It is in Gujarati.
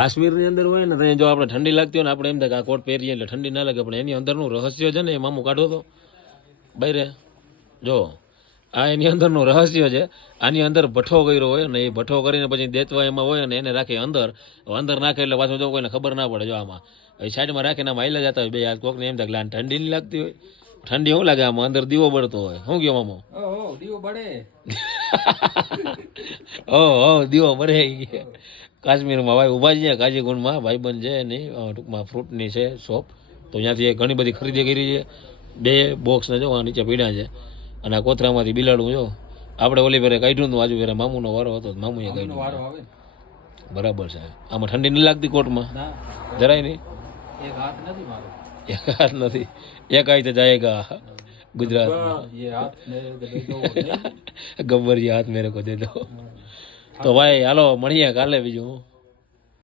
કાશ્મીરની અંદર હોય ને ત્યાં જો આપણે ઠંડી લાગતી હોય ને આપણે એમ થાય કે આ કોટ પહેરીએ એટલે ઠંડી ના લાગે, પણ એની અંદરનું રહસ્ય છે ને એ મામું કાઢો તો બહાર જો આ એની અંદરનું રહસ્ય છે. આની અંદર ભઠ્ઠો કર્યો હોય ને એ ભઠ્ઠો કરીને પછી દેતવા એમાં હોય ને એને રાખે અંદર નાખે એટલે પાછું જો કોઈને ખબર ના પડે. જો આમાં એ સાઈડમાં રાખીને આમાં હાઈલા જતા હોય બે આ કોકને એમ થાય કે ઠંડી નહીં લાગતી હોય, ઠંડી શું લાગે આમાં અંદર દીવો બળતો હોય. શું કહો મામો? દીવો બળે. દીવો બળે. કાશ્મીરમાં ભાઈ ઊભા છે કાજીગુંડમાં ભાઈબંધ છે એની ટૂંકમાં ફ્રૂટની છે શોપ, તો ત્યાંથી ઘણી બધી ખરીદી કરી છે. 2 બોક્સને જો આ નીચે પીડા છે અને આ કોથરામાંથી બિલાડું જો આપણે ઓલી ફેરે કાઢ્યું હતું, આજુ ફેરે મામુનો વારો હતો મામુએ કાઢ્યું. બરાબર છે. આમાં ઠંડી નહીં લાગતી કોટમાં જરાય નહીં? એક હાથ નથી મારો. એક હાથ નથી, એક હાથ જાયગા ગુજરાતમાં. ગબ્બર જી હાથ મેરે કો દે દો. તો ભાઈ હાલો મળીએ કાલે બીજું.